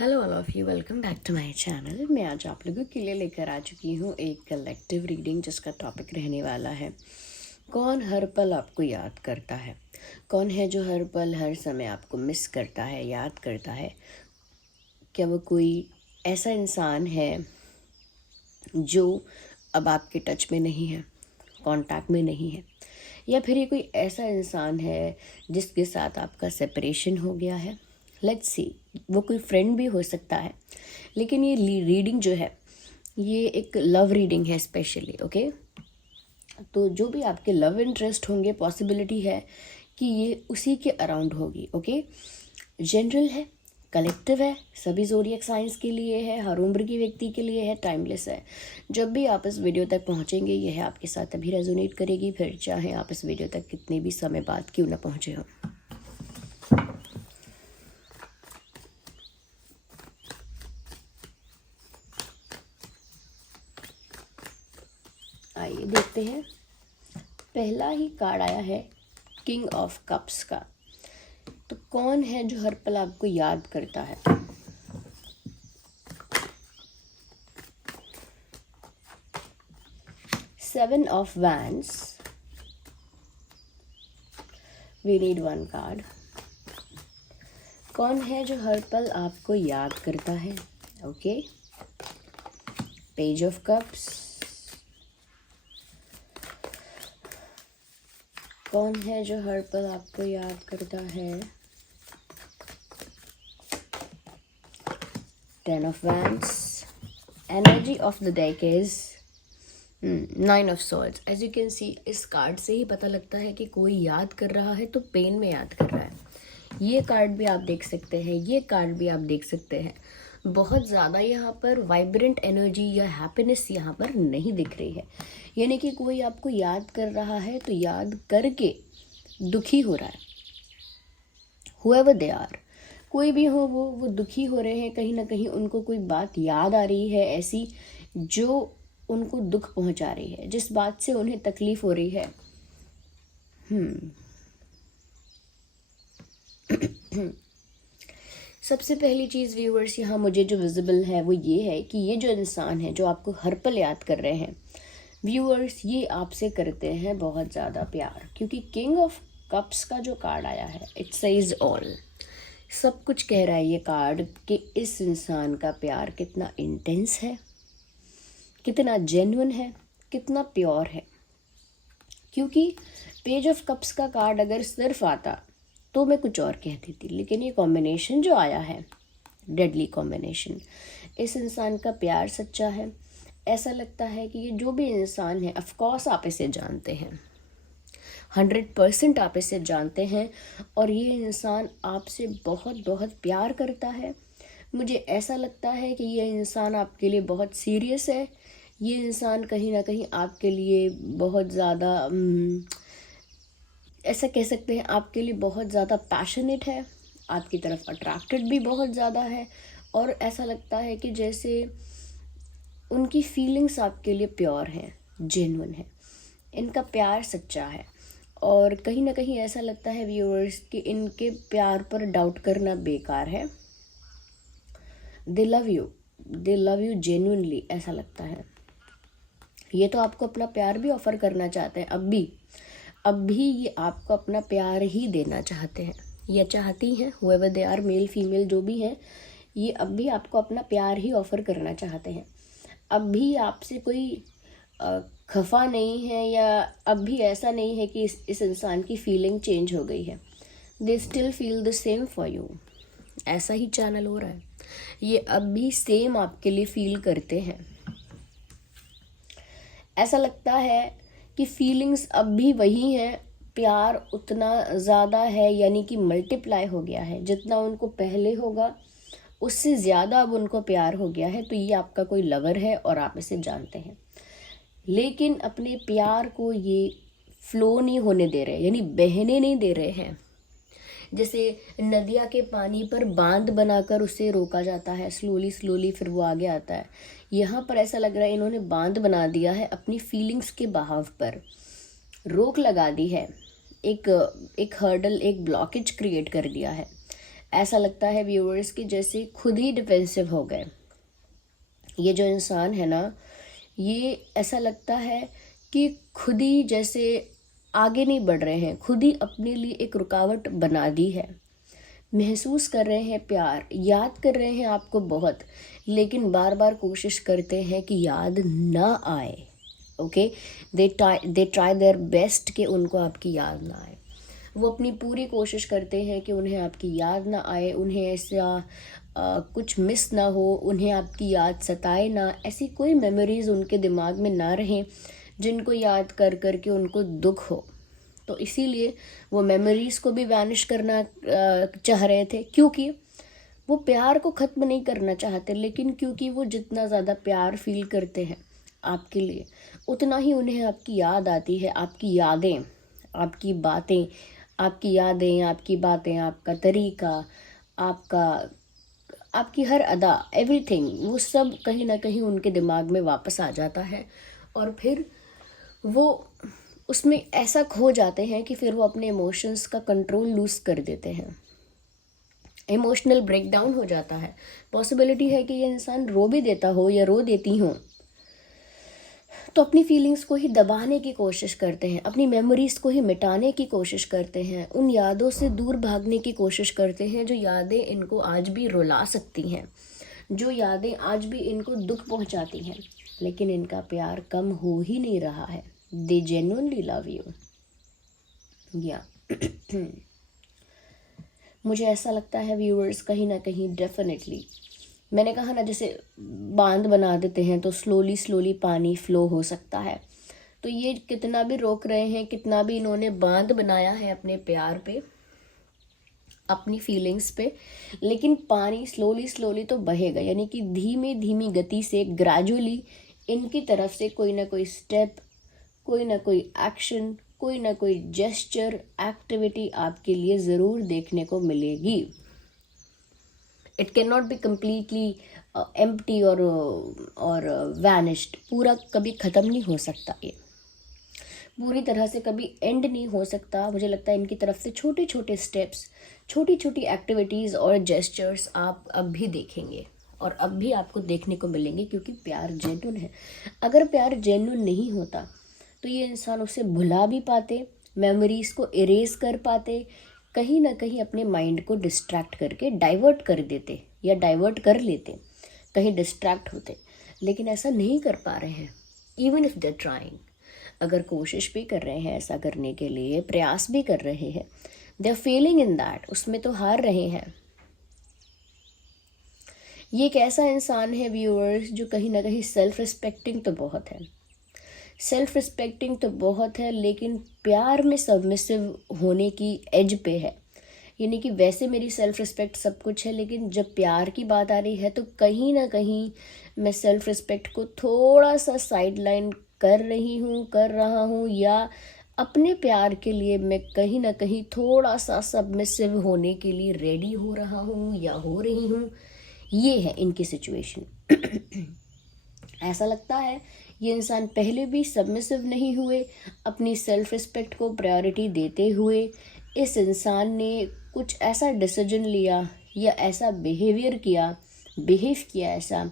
Hello all of you, welcome back to my channel. मैं आज आप लोगों के लिए लेकर आ चुकी हूँ एक कलेक्टिव रीडिंग जिसका टॉपिक रहने वाला है कौन हर पल आपको याद करता है। कौन है जो हर पल हर समय आपको मिस करता है, याद करता है। क्या वो कोई ऐसा इंसान है जो अब आपके टच में नहीं है, कांटेक्ट में नहीं है, या फिर ये कोई ऐसा इंसान है जिसके साथ आपका सेपरेशन हो गया है। लेट्स सी, वो कोई फ्रेंड भी हो सकता है। लेकिन ये रीडिंग जो है ये एक लव रीडिंग है स्पेशली। ओके, तो जो भी आपके लव इंटरेस्ट होंगे, पॉसिबिलिटी है कि ये उसी के अराउंड होगी। ओके, जनरल है, कलेक्टिव है, सभी ज़ोडिएक साइंस के लिए है, हर उम्र की व्यक्ति के लिए है, टाइमलेस है। जब भी आप इस वीडियो तक पहुंचेंगे यह आपके साथ तभी रेजोनेट करेगी, फिर चाहे आप इस वीडियो तक कितने भी समय बाद क्यों ना पहुंचे हो। आइए देखते हैं। पहला ही कार्ड आया है किंग ऑफ कप्स का। तो कौन है जो हर पल आपको याद करता है। Seven of wands, we need one card. कौन है जो हर पल आपको याद करता है। Okay, page of cups. कौन है जो हर पल आपको याद करता है। Ten of wands. Energy of the deck is nine of swords. As you can see, इस कार्ड से ही पता लगता है कि कोई याद कर रहा है तो पेन में याद कर रहा है। ये कार्ड भी आप देख सकते हैं, ये कार्ड भी आप देख सकते हैं। बहुत ज़्यादा यहाँ पर वाइब्रेंट एनर्जी या हैप्पीनेस यहाँ पर नहीं दिख रही है। यानी कि कोई आपको याद कर रहा है तो याद करके दुखी हो रहा है। whoever they are, कोई भी हो वो दुखी हो रहे हैं। कहीं ना कहीं उनको कोई बात याद आ रही है ऐसी जो उनको दुख पहुंचा रही है, जिस बात से उन्हें तकलीफ हो रही है। सबसे पहली चीज़ व्यूअर्स यहाँ मुझे जो विजिबल है वो ये है कि ये जो इंसान है जो आपको हर पल याद कर रहे हैं व्यूअर्स, ये आपसे करते हैं बहुत ज़्यादा प्यार। क्योंकि किंग ऑफ कप्स का जो कार्ड आया है इट सेज ऑल, सब कुछ कह रहा है ये कार्ड कि इस इंसान का प्यार कितना इंटेंस है, कितना जेन्युइन है, कितना प्योर है। क्योंकि पेज ऑफ कप्स का कार्ड अगर सिर्फ आता तो मैं कुछ और कहती थी, लेकिन ये कॉम्बिनेशन जो आया है, डेडली कॉम्बिनेशन, इस इंसान का प्यार सच्चा है। ऐसा लगता है कि ये जो भी इंसान है, ऑफकोर्स आप इसे जानते हैं, 100% आप इसे जानते हैं, और ये इंसान आपसे बहुत बहुत प्यार करता है। मुझे ऐसा लगता है कि ये इंसान आपके लिए बहुत सीरियस है। ये इंसान कहीं ना कहीं आपके लिए बहुत ज़्यादा ऐसा कह सकते हैं, आपके लिए बहुत ज़्यादा पैशनेट है, आपकी तरफ अट्रैक्टेड भी बहुत ज़्यादा है। और ऐसा लगता है कि जैसे उनकी फीलिंग्स आपके लिए प्योर हैं, जेन्युइन है, इनका प्यार सच्चा है। और कहीं ना कहीं ऐसा लगता है व्यूअर्स कि इनके प्यार पर डाउट करना बेकार है। दे लव यू जेन्युइनली, ऐसा लगता है। ये तो आपको अपना प्यार भी ऑफर करना चाहते हैं। अब भी ये आपको अपना प्यार ही देना चाहते हैं या चाहती हैं, whoever they are, male female जो भी हैं, ये अब भी आपको अपना प्यार ही ऑफर करना चाहते हैं। अब भी आपसे कोई खफा नहीं है, या अब भी ऐसा नहीं है कि इस इंसान की फीलिंग चेंज हो गई है। They still feel the same for you. ऐसा ही चैनल हो रहा है, ये अब भी सेम आपके लिए फील करते हैं। ऐसा लगता है कि फीलिंग्स अब भी वही हैं, प्यार उतना ज़्यादा है, यानी कि मल्टीप्लाई हो गया है। जितना उनको पहले होगा उससे ज़्यादा अब उनको प्यार हो गया है। तो ये आपका कोई लवर है और आप इसे जानते हैं, लेकिन अपने प्यार को ये फ्लो नहीं होने दे रहे, यानी बहने नहीं दे रहे हैं। जैसे नदिया के पानी पर बांध बनाकर उसे रोका जाता है, स्लोली स्लोली फिर वो आगे आता है। यहाँ पर ऐसा लग रहा है इन्होंने बांध बना दिया है अपनी फीलिंग्स के बहाव पर, रोक लगा दी है, एक हर्डल, एक ब्लॉकेज क्रिएट कर दिया है। ऐसा लगता है व्यूअर्स कि जैसे खुद ही डिफेंसिव हो गए। ये जो इंसान है ना, ये ऐसा लगता है कि खुद ही जैसे आगे नहीं बढ़ रहे हैं, खुद ही अपने लिए एक रुकावट बना दी है। महसूस कर रहे हैं प्यार, याद कर रहे हैं आपको बहुत, लेकिन बार बार कोशिश करते हैं कि याद ना आए। Okay, they try their best कि उनको आपकी याद ना आए। वो अपनी पूरी कोशिश करते हैं कि उन्हें आपकी याद ना आए, उन्हें ऐसा कुछ मिस ना हो, उन्हें आपकी याद सताए ना, ऐसी कोई मेमोरीज उनके दिमाग में ना रहें जिनको याद कर कर के उनको दुख हो। तो इसीलिए वो मेमोरीज़ को भी वैनिश करना चाह रहे थे, क्योंकि वो प्यार को ख़त्म नहीं करना चाहते, लेकिन क्योंकि वो जितना ज़्यादा प्यार फील करते हैं आपके लिए, उतना ही उन्हें आपकी याद आती है। आपकी यादें, आपकी बातें, आपकी यादें, आपकी बातें, आपका तरीका, आपका आपकी हर अदा, एवरीथिंग, वो सब कहीं ना कहीं उनके दिमाग में वापस आ जाता है। और फिर वो उसमें ऐसा खो जाते हैं कि फिर वो अपने इमोशंस का कंट्रोल लूज कर देते हैं। इमोशनल ब्रेकडाउन हो जाता है। पॉसिबिलिटी है कि ये इंसान रो भी देता हो या रो देती हो, तो अपनी फीलिंग्स को ही दबाने की कोशिश करते हैं, अपनी मेमोरीज को ही मिटाने की कोशिश करते हैं, उन यादों से दूर भागने की कोशिश करते हैं जो यादें इनको आज भी रुला सकती हैं, जो यादें आज भी इनको दुख पहुंचाती हैं। लेकिन इनका प्यार कम हो ही नहीं रहा है। दे जेन्युइनली लव यू। या मुझे ऐसा लगता है व्यूअर्स, कहीं ना कहीं डेफिनेटली, मैंने कहा ना, जैसे बांध बना देते हैं तो स्लोली स्लोली पानी फ्लो हो सकता है। तो ये कितना भी रोक रहे हैं, कितना भी इन्होंने बांध बनाया है अपने प्यार पे, अपनी फीलिंग्स पे, लेकिन पानी स्लोली स्लोली तो बहेगा। यानी कि धीमी धीमी गति से, ग्रेजुअली इनकी तरफ से कोई ना कोई स्टेप, कोई ना कोई एक्शन, कोई ना कोई जेस्चर, एक्टिविटी आपके लिए ज़रूर देखने को मिलेगी। It can not be completely empty और वैनिश्ड। पूरा कभी ख़त्म नहीं हो सकता, ये पूरी तरह से कभी एंड नहीं हो सकता। मुझे लगता है इनकी तरफ से छोटे छोटे स्टेप्स, छोटी छोटी एक्टिविटीज़ और जेस्चर्स आप अब भी देखेंगे, और अब भी आपको देखने को मिलेंगे, क्योंकि प्यार जेन्युइन है। अगर प्यार जेन्युइन नहीं होता तो ये इंसान उसे भुला भी पाते, मेमोरीज़ को इरेज कर पाते, कहीं ना कहीं अपने माइंड को डिस्ट्रैक्ट करके डाइवर्ट कर देते या डाइवर्ट कर लेते, कहीं डिस्ट्रैक्ट होते। लेकिन ऐसा नहीं कर पा रहे हैं। इवन इफ दे ट्राइंग, अगर कोशिश भी कर रहे हैं ऐसा करने के लिए, प्रयास भी कर रहे हैं, they are failing in that, उसमें तो हार रहे हैं। ये एक ऐसा इंसान है व्यूअर्स जो कहीं ना कहीं सेल्फ रिस्पेक्टिंग तो बहुत है, सेल्फ रिस्पेक्टिंग तो बहुत है, लेकिन प्यार में सबमिसिव होने की एज पे है। यानी कि वैसे मेरी सेल्फ रिस्पेक्ट सब कुछ है, लेकिन जब प्यार की बात आ रही है तो कहीं ना कहीं मैं सेल्फ रिस्पेक्ट को थोड़ा सा साइड लाइन कर रहा हूँ, या अपने प्यार के लिए मैं कहीं ना कहीं थोड़ा सा सबमिसिव होने के लिए रेडी हो रहा हूँ या हो रही हूँ। ये है इनकी सिचुएशन। ऐसा लगता है ये इंसान पहले भी सबमिसिव नहीं हुए, अपनी सेल्फ रिस्पेक्ट को प्रायोरिटी देते हुए इस इंसान ने कुछ ऐसा डिसीजन लिया या ऐसा बिहेव किया ऐसा,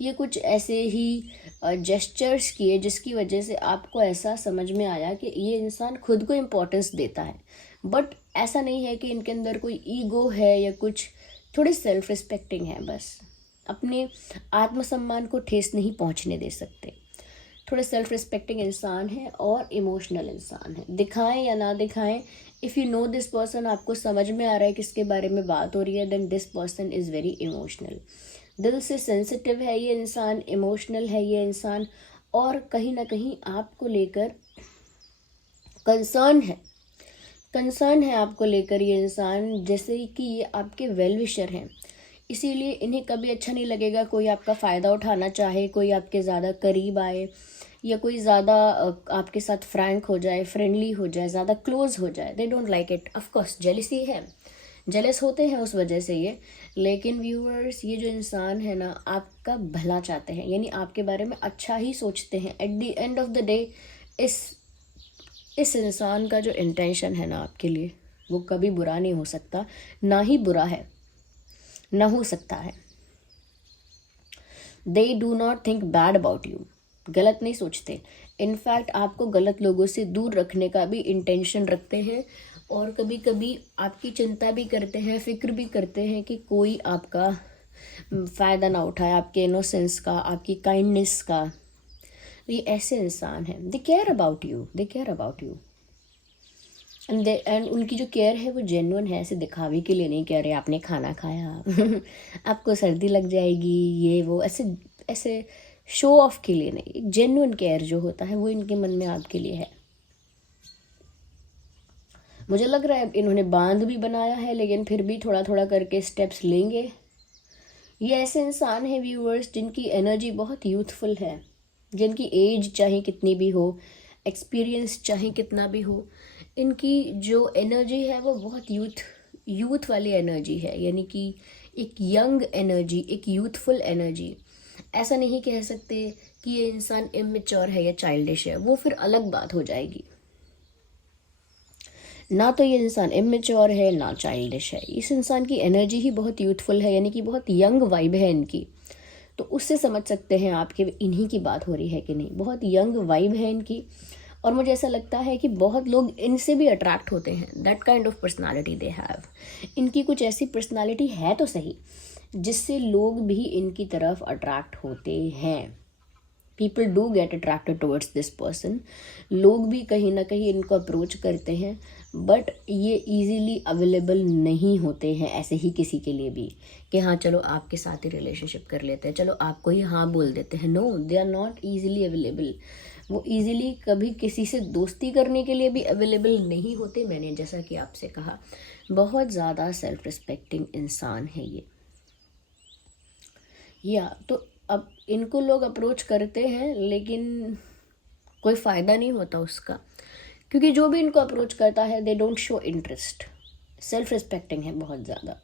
ये कुछ ऐसे ही जेस्चर्स किए जिसकी वजह से आपको ऐसा समझ में आया कि ये इंसान खुद को इम्पोर्टेंस देता है। बट ऐसा नहीं है कि इनके अंदर कोई ईगो है या कुछ, थोड़े सेल्फ रिस्पेक्टिंग है, बस अपने आत्मसम्मान को ठेस नहीं पहुंचने दे सकते। थोड़े सेल्फ रिस्पेक्टिंग इंसान है और इमोशनल इंसान है। दिखाएं या ना दिखाएं, if you know this person, आपको समझ में आ रहा है किसके बारे में बात हो रही है, then this person is very emotional. दिल से सेंसिटिव है ये इंसान, इमोशनल है ये इंसान, और कहीं ना कहीं आपको लेकर कंसर्न है आपको लेकर ये इंसान, जैसे कि ये आपके वेल विशर हैं। इसीलिए इन्हें कभी अच्छा नहीं लगेगा कोई आपका फ़ायदा उठाना चाहे, कोई आपके ज़्यादा करीब आए, या कोई ज़्यादा आपके साथ फ्रैंक हो जाए, फ्रेंडली हो जाए, ज़्यादा क्लोज हो जाए। They don't like it. Of course jealousy है, जेलस होते हैं उस वजह से ये। लेकिन व्यूअर्स, ये जो इंसान है ना, आपका भला चाहते हैं, यानी आपके बारे में अच्छा ही सोचते हैं। At the end of the day इस इंसान का जो इंटेंशन है ना आपके लिए, वो कभी बुरा नहीं हो सकता, ना ही बुरा है। ना हो सकता है। They do not think bad about you, गलत नहीं सोचते। इनफैक्ट आपको गलत लोगों से दूर रखने का भी इंटेंशन रखते हैं, और कभी कभी आपकी चिंता भी करते हैं, फिक्र भी करते हैं कि कोई आपका फ़ायदा ना उठाए, आपके इनोसेंस का, आपकी काइंडनेस का। ये ऐसे इंसान हैं, they care about you, they care about you. And उनकी जो केयर है वो जेन्युइन है, ऐसे दिखावे के लिए नहीं कह रहे आपने खाना खाया आपको सर्दी लग जाएगी, ये वो, ऐसे ऐसे शो ऑफ के लिए नहीं। एक जेन्युइन केयर जो होता है वो इनके मन में आपके लिए है। मुझे लग रहा है इन्होंने बांध भी बनाया है, लेकिन फिर भी थोड़ा थोड़ा करके स्टेप्स लेंगे। ये ऐसे इंसान हैं व्यूअर्स जिनकी एनर्जी बहुत यूथफुल है, जिनकी एज चाहे कितनी भी हो, एक्सपीरियंस चाहे कितना भी हो, इनकी जो एनर्जी है वो बहुत यूथ वाली एनर्जी है। यानी कि एक यंग एनर्जी, एक यूथफुल एनर्जी। ऐसा नहीं कह सकते कि ये इंसान इमेच्योर है या चाइल्डिश है, वो फिर अलग बात हो जाएगी। ना तो ये इंसान इमेच्योर है ना चाइल्डिश है, इस इंसान की एनर्जी ही बहुत यूथफुल है, यानी कि बहुत यंग वाइब है इनकी। तो उससे समझ सकते हैं आप कि इन्हीं की बात हो रही है कि नहीं। बहुत यंग वाइब है इनकी, और मुझे ऐसा लगता है कि बहुत लोग इनसे भी अट्रैक्ट होते हैं। That kind of personality they have. इनकी कुछ ऐसी पर्सनालिटी है तो सही जिससे लोग भी इनकी तरफ अट्रैक्ट होते हैं। People do get attracted towards this person. लोग भी कहीं ना कहीं इनको अप्रोच करते हैं, बट ये इजीली अवेलेबल नहीं होते हैं ऐसे ही किसी के लिए भी कि हाँ चलो आपके साथ ही रिलेशनशिप कर लेते हैं, चलो आपको ही हाँ बोल देते हैं। No, they are not easily available. वो इजीली कभी किसी से दोस्ती करने के लिए भी अवेलेबल नहीं होते। मैंने जैसा कि आपसे कहा, बहुत ज़्यादा सेल्फ रिस्पेक्टिंग इंसान है ये। या तो अब इनको लोग अप्रोच करते हैं, लेकिन कोई फ़ायदा नहीं होता उसका, क्योंकि जो भी इनको अप्रोच करता है they don't show interest. Self respecting है बहुत ज़्यादा।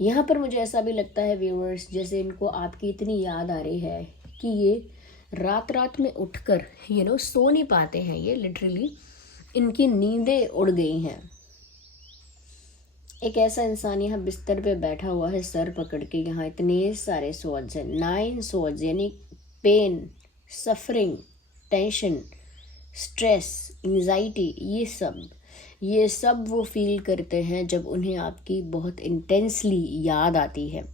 यहाँ पर मुझे ऐसा भी लगता है व्यूअर्स, जैसे इनको आपकी इतनी याद आ रही है कि ये रात रात में उठकर सो नहीं पाते हैं। ये लिटरली इनकी नींदें उड़ गई हैं। एक ऐसा इंसान यहाँ बिस्तर पे बैठा हुआ है सर पकड़ के, यहाँ इतने सारे स्वर्ड्स हैं, 9 स्वर्ड्स, यानी pain, suffering, tension, stress, anxiety, ये सब वो फील करते हैं जब उन्हें आपकी बहुत इंटेंसली याद आती है,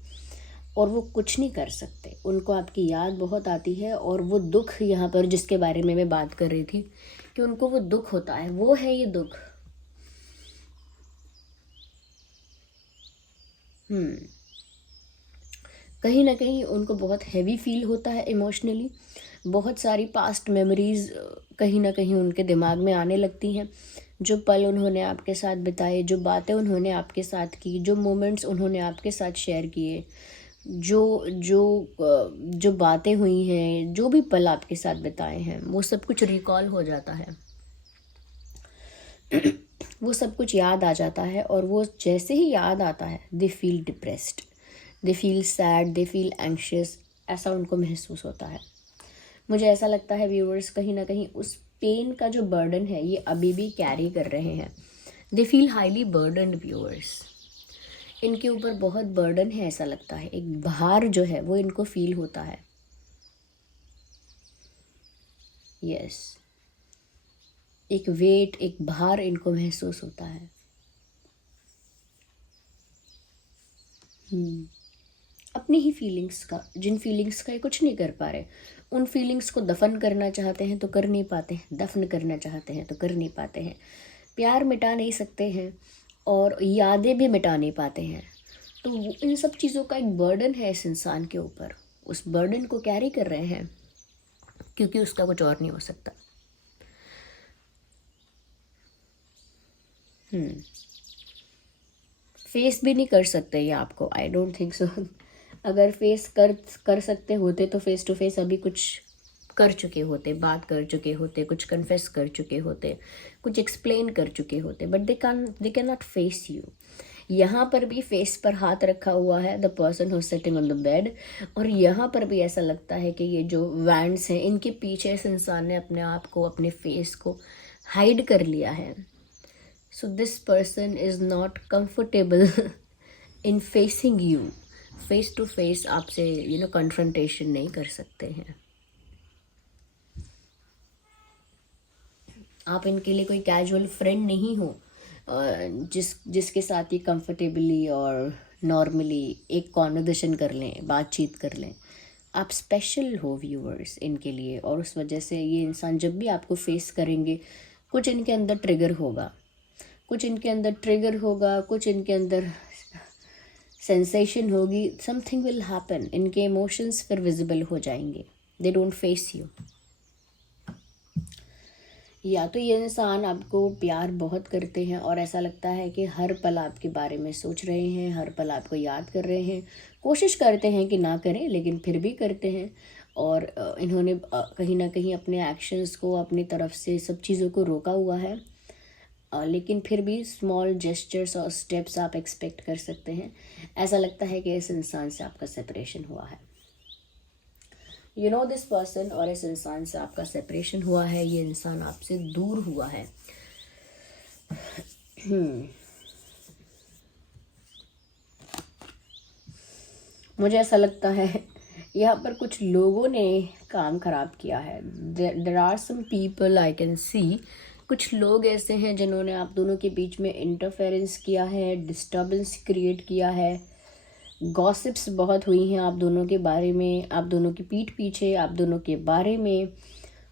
और वो कुछ नहीं कर सकते। उनको आपकी याद बहुत आती है, और वो दुख यहाँ पर जिसके बारे में मैं बात कर रही थी कि उनको वो दुख होता है, वो है ये दुख। कहीं ना कहीं उनको बहुत हैवी फील होता है इमोशनली। बहुत सारी पास्ट मेमोरीज कहीं ना कहीं उनके दिमाग में आने लगती हैं। जो पल उन्होंने आपके साथ बिताए, जो बातें उन्होंने आपके साथ की, जो मोमेंट्स उन्होंने आपके साथ शेयर किए, जो जो जो बातें हुई हैं, जो भी पल आपके साथ बिताए हैं, वो सब कुछ रिकॉल हो जाता है। वो सब कुछ याद आ जाता है, और वो जैसे ही याद आता है they feel depressed, they feel sad, they feel anxious, ऐसा उनको महसूस होता है। मुझे ऐसा लगता है व्यूअर्स, कहीं ना कहीं उस पेन का जो बर्डन है ये अभी भी कैरी कर रहे हैं। They feel highly burdened viewers. इनके ऊपर बहुत बर्डन है, ऐसा लगता है, एक भार जो है वो इनको फील होता है। यस, एक वेट, एक भार इनको महसूस होता है। अपनी ही फीलिंग्स का, जिन फीलिंग्स का ये कुछ नहीं कर पा रहे, उन फीलिंग्स को दफन करना चाहते हैं तो कर नहीं पाते हैं, दफन करना चाहते हैं तो कर नहीं पाते हैं। प्यार मिटा नहीं सकते हैं, और यादें भी मिटा नहीं पाते हैं। तो इन सब चीज़ों का एक बर्डन है इस इंसान के ऊपर। उस बर्डन को कैरी कर रहे हैं, क्योंकि उसका कुछ और नहीं हो सकता। फेस भी नहीं कर सकते ये आपको, आई डोंट थिंक सो। अगर फेस कर सकते होते तो फेस टू फेस अभी कुछ कर चुके होते, बात कर चुके होते, कुछ कन्फेस कर चुके होते, कुछ एक्सप्लेन कर चुके होते, but they can not face you. यहाँ पर भी फेस पर हाथ रखा हुआ है the person who sitting on the bed, और यहाँ पर भी ऐसा लगता है कि ये जो वैंड्स हैं इनके पीछे इस इंसान ने अपने आप को, अपने फेस को हाइड कर लिया है। So this person is not comfortable in facing you, face to face आपसे कन्फ्रंटेशन नहीं कर सकते हैं। आप इनके लिए कोई कैजुअल फ्रेंड नहीं हो जिसके साथ ये कंफर्टेबली और नॉर्मली एक कॉन्वर्सेशन कर लें, बातचीत कर लें। आप स्पेशल हो व्यूअर्स इनके लिए, और उस वजह से ये इंसान जब भी आपको फेस करेंगे कुछ इनके अंदर ट्रिगर होगा, कुछ इनके अंदर ट्रिगर होगा, कुछ इनके अंदर सेंसेशन होगी, समथिंग विल हैपन। इनके इमोशंस फिर विजिबल हो जाएंगे। They don't face you. या तो ये इंसान आपको प्यार बहुत करते हैं और ऐसा लगता है कि हर पल आपके बारे में सोच रहे हैं, हर पल आपको याद कर रहे हैं। कोशिश करते हैं कि ना करें लेकिन फिर भी करते हैं। और इन्होंने कहीं ना कहीं अपने एक्शंस को, अपनी तरफ से सब चीज़ों को रोका हुआ है, लेकिन फिर भी स्मॉल जेस्चर्स और स्टेप्स आप एक्सपेक्ट कर सकते हैं। ऐसा लगता है कि इस इंसान से आपका सेपरेशन हुआ है। यू नो दिस पर्सन, और इस इंसान से आपका सेपरेशन हुआ है। ये इंसान आपसे दूर हुआ है। मुझे ऐसा लगता है यहाँ पर कुछ लोगों ने काम खराब किया है। There are some people I can see, कुछ लोग ऐसे हैं जिन्होंने आप दोनों के बीच में इंटरफेरेंस किया है, डिस्टर्बेंस क्रिएट किया है। गॉसिप्स बहुत हुई हैं आप दोनों के बारे में, आप दोनों की पीठ पीछे, आप दोनों के बारे में।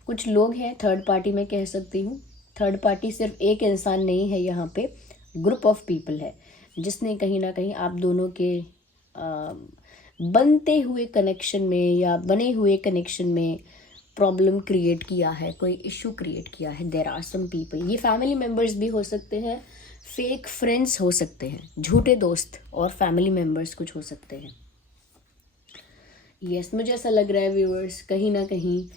कुछ लोग हैं, थर्ड पार्टी में कह सकती हूँ। थर्ड पार्टी सिर्फ एक इंसान नहीं है, यहाँ पे ग्रुप ऑफ पीपल है जिसने कहीं ना कहीं आप दोनों के बनते हुए कनेक्शन में या बने हुए कनेक्शन में प्रॉब्लम क्रिएट किया है, कोई इशू क्रिएट किया है। देर आर सम पीपल, ये फैमिली मेम्बर्स भी हो सकते हैं, फेक फ्रेंड्स हो सकते हैं, झूठे दोस्त और फैमिली मेम्बर्स कुछ हो सकते हैं। यस, मुझे ऐसा लग रहा है व्यूअर्स, कहीं ना कहीं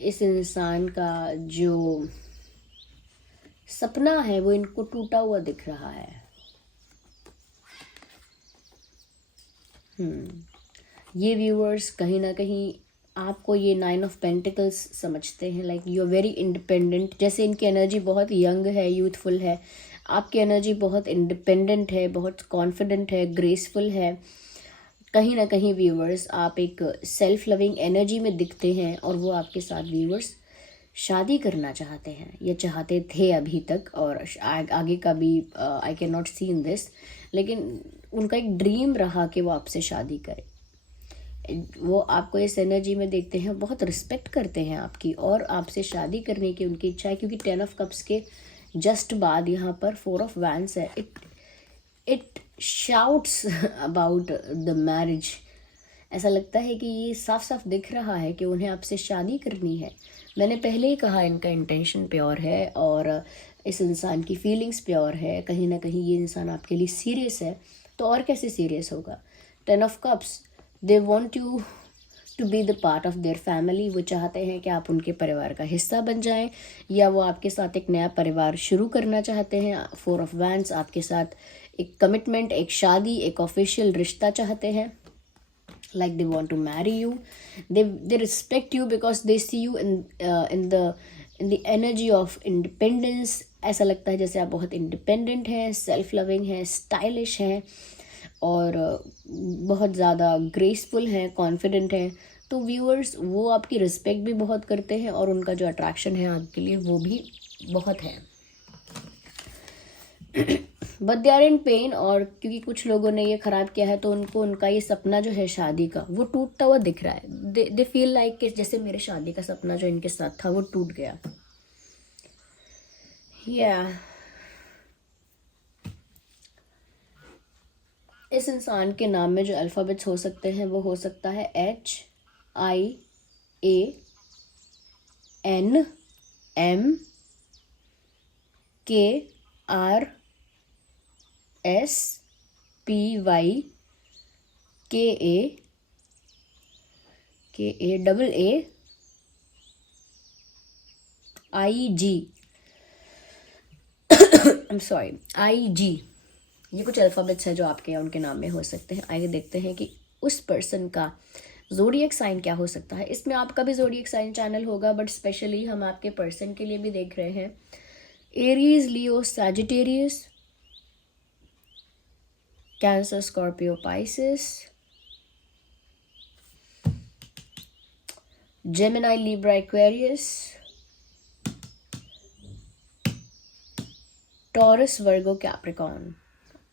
इस इंसान का जो सपना है वो इनको टूटा हुआ दिख रहा है। ये व्यूअर्स कहीं ना कहीं आपको ये 9 ऑफ पेंटिकल्स समझते हैं, like you are very independent. जैसे इनकी एनर्जी बहुत यंग है, यूथफुल है, आपकी एनर्जी बहुत इंडिपेंडेंट है, बहुत कॉन्फिडेंट है, ग्रेसफुल है। कहीं ना कहीं व्यूअर्स आप एक सेल्फ लविंग एनर्जी में दिखते हैं, और वो आपके साथ व्यूअर्स शादी करना चाहते हैं, या चाहते थे अभी तक, और आगे का भी I can not see in this, लेकिन उनका एक ड्रीम रहा कि वो आपसे शादी करें। वो आपको इस एनर्जी में देखते हैं, बहुत रिस्पेक्ट करते हैं आपकी, और आपसे शादी करने की उनकी इच्छा है। क्योंकि 10 ऑफ कप्स के जस्ट बाद यहाँ पर 4 ऑफ वैंड्स है। It shouts about the marriage. ऐसा लगता है कि ये साफ साफ दिख रहा है कि उन्हें आपसे शादी करनी है। मैंने पहले ही कहा, इनका इंटेंशन प्योर है और इस इंसान की फीलिंग्स प्योर है। कहीं ना कहीं ये इंसान आपके लिए सीरियस है, तो और कैसे सीरियस होगा। 10 of cups, they want you to be the part of their family. वो चाहते हैं कि आप उनके परिवार का हिस्सा बन जाएं, या वो आपके साथ एक नया परिवार शुरू करना चाहते हैं। 4 ऑफ वैंड्स, आपके साथ एक कमिटमेंट, एक शादी, एक ऑफिशियल रिश्ता चाहते हैं। like they want to marry you, they respect you because they see you in the energy of independence। ऐसा लगता है जैसे आप बहुत इंडिपेंडेंट हैं, सेल्फ लविंग हैं, स्टाइलिश हैं, और बहुत ज़्यादा ग्रेसफुल हैं, कॉन्फिडेंट हैं। तो व्यूअर्स वो आपकी रिस्पेक्ट भी बहुत करते हैं, और उनका जो अट्रैक्शन है आपके लिए वो भी बहुत है। But they are in pain, और क्योंकि कुछ लोगों ने ये खराब किया है तो उनको उनका ये सपना जो है शादी का, वो टूटता हुआ दिख रहा है। दे फील लाइक कि जैसे मेरे शादी का सपना जो इनके साथ था वो टूट गया। इस इंसान के नाम में जो अल्फ़ाबेट्स हो सकते हैं वो हो सकता है IG। ये कुछ अल्फ़ाबेट्स हैं जो आपके या उनके नाम में हो सकते हैं। आइए देखते हैं कि उस पर्सन का ज़ोडिएक साइन क्या हो सकता है। इसमें आपका भी ज़ोडिएक साइन चैनल होगा, बट स्पेशली हम आपके पर्सन के लिए भी देख रहे हैं। Aries, Leo, Sagittarius, Cancer, Scorpio, Pisces, Gemini, Libra, Aquarius, Taurus, Virgo, Capricorn.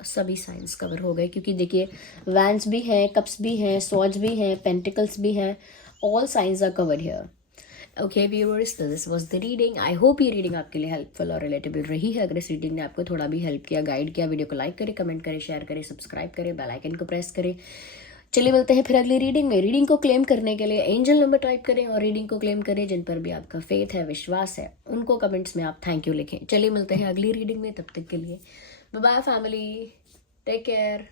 सभी साइंस कवर हो गए, क्योंकि देखिए वैंस भी हैं, कप्स भी हैं, स्वॉर्ड्स भी हैं, पेंटिकल्स भी हैं, all signs are covered here. Okay viewers, तो this was the reading. I hope ये रीडिंग आपके लिए हेल्पफुल और रिलेटेबल रही है। अगर इस रीडिंग ने आपको थोड़ा भी हेल्प किया, गाइड किया, वीडियो को लाइक करें, कमेंट करें, शेयर करें, सब्सक्राइब करें, बेल आइकन को प्रेस करें। चलिए मिलते हैं फिर अगली रीडिंग में। रीडिंग को क्लेम करने के लिए एंजल नंबर टाइप करें और रीडिंग को क्लेम करें। जिन पर भी आपका फेथ है, विश्वास है, उनको कमेंट्स में आप थैंक यू लिखें। चलिए मिलते हैं अगली रीडिंग में, तब तक के लिए bye bye family, take care.